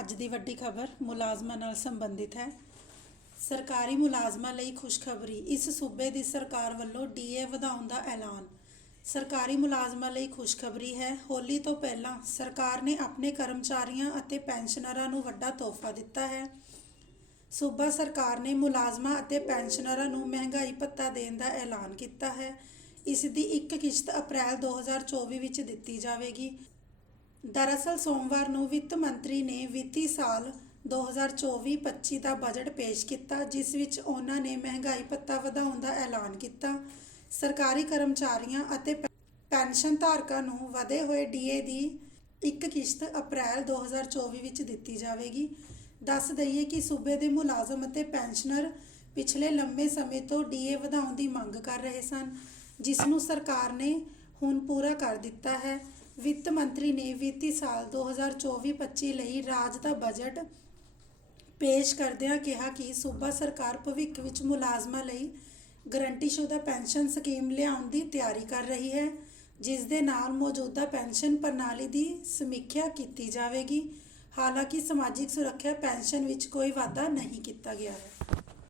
ਅੱਜ ਦੀ ਵੱਡੀ ਖਬਰ ਮੁਲਾਜ਼ਮਾਂ ਨਾਲ ਸੰਬੰਧਿਤ ਹੈ। ਸਰਕਾਰੀ ਮੁਲਾਜ਼ਮਾਂ ਲਈ ਖੁਸ਼ਖਬਰੀ। ਇਸ ਸੂਬੇ ਦੀ ਸਰਕਾਰ ਵੱਲੋਂ ਡੀਏ ਵਧਾਉਣ ਦਾ ਐਲਾਨ। ਸਰਕਾਰੀ ਮੁਲਾਜ਼ਮਾਂ ਲਈ ਖੁਸ਼ਖਬਰੀ ਹੈ। ਹੋਲੀ ਤੋਂ ਪਹਿਲਾਂ ਸਰਕਾਰ ਨੇ ਆਪਣੇ ਕਰਮਚਾਰੀਆਂ ਅਤੇ ਪੈਨਸ਼ਨਰਾਂ ਨੂੰ ਵੱਡਾ ਤੋਹਫਾ ਦਿੱਤਾ ਹੈ। ਸੂਬਾ ਸਰਕਾਰ ਨੇ ਮੁਲਾਜ਼ਮਾਂ ਅਤੇ ਪੈਨਸ਼ਨਰਾਂ ਨੂੰ ਮਹਿੰਗਾਈ ਭੱਤਾ ਦੇਣ ਦਾ ਐਲਾਨ ਕੀਤਾ ਹੈ। ਇਸ ਦੀ ਇੱਕ ਕਿਸ਼ਤ ਅਪ੍ਰੈਲ 2024 ਵਿੱਚ ਦਿੱਤੀ ਜਾਵੇਗੀ। ਦਰਅਸਲ ਸੋਮਵਾਰ ਨੂੰ ਵਿੱਤ ਮੰਤਰੀ ਨੇ ਵਿੱਤੀ ਸਾਲ 2024-25 ਦਾ ਬਜਟ ਪੇਸ਼ ਕੀਤਾ, ਜਿਸ ਵਿੱਚ ਉਹਨਾਂ ਨੇ ਮਹਿੰਗਾਈ ਭੱਤਾ ਵਧਾਉਣ ਦਾ ਐਲਾਨ ਕੀਤਾ। ਸਰਕਾਰੀ ਕਰਮਚਾਰੀਆਂ ਅਤੇ ਪੈ- ਪੈਨਸ਼ਨ ਧਾਰਕਾਂ ਨੂੰ ਵਧੇ ਹੋਏ ਡੀਏ ਦੀ ਇੱਕ ਕਿਸ਼ਤ ਅਪ੍ਰੈਲ 2024 ਵਿੱਚ ਦਿੱਤੀ ਜਾਵੇਗੀ। ਦੱਸ ਦਈਏ ਕਿ ਸੂਬੇ ਦੇ ਮੁਲਾਜ਼ਮ ਅਤੇ ਪੈਨਸ਼ਨਰ ਪਿਛਲੇ ਲੰਮੇ ਸਮੇਂ ਤੋਂ ਡੀਏ ਵਧਾਉਣ ਦੀ ਮੰਗ ਕਰ ਰਹੇ ਸਨ, ਜਿਸ ਨੂੰ ਸਰਕਾਰ ਨੇ ਹੁਣ ਪੂਰਾ ਕਰ ਦਿੱਤਾ ਹੈ। ਵਿੱਤ ਮੰਤਰੀ ਨੇ ਵਿੱਤੀ ਸਾਲ 2024-25 ਲਈ ਰਾਜ ਦਾ ਬਜਟ ਪੇਸ਼ ਕਰਦਿਆਂ ਕਿਹਾ ਕਿ ਸੂਬਾ ਸਰਕਾਰ ਭਵਿੱਖ ਵਿੱਚ ਮੁਲਾਜ਼ਮਾਂ ਲਈ ਗਰੰਟੀਸ਼ੁਦਾ ਪੈਨਸ਼ਨ ਸਕੀਮ ਲਿਆਉਣ ਦੀ ਤਿਆਰੀ ਕਰ ਰਹੀ ਹੈ, ਜਿਸ ਦੇ ਨਾਲ ਮੌਜੂਦਾ ਪੈਨਸ਼ਨ ਪ੍ਰਣਾਲੀ ਦੀ ਸਮੀਖਿਆ ਕੀਤੀ ਜਾਵੇਗੀ। ਹਾਲਾਂਕਿ ਸਮਾਜਿਕ ਸੁਰੱਖਿਆ ਪੈਨਸ਼ਨ ਵਿੱਚ ਕੋਈ ਵਾਧਾ ਨਹੀਂ ਕੀਤਾ ਗਿਆ ਹੈ।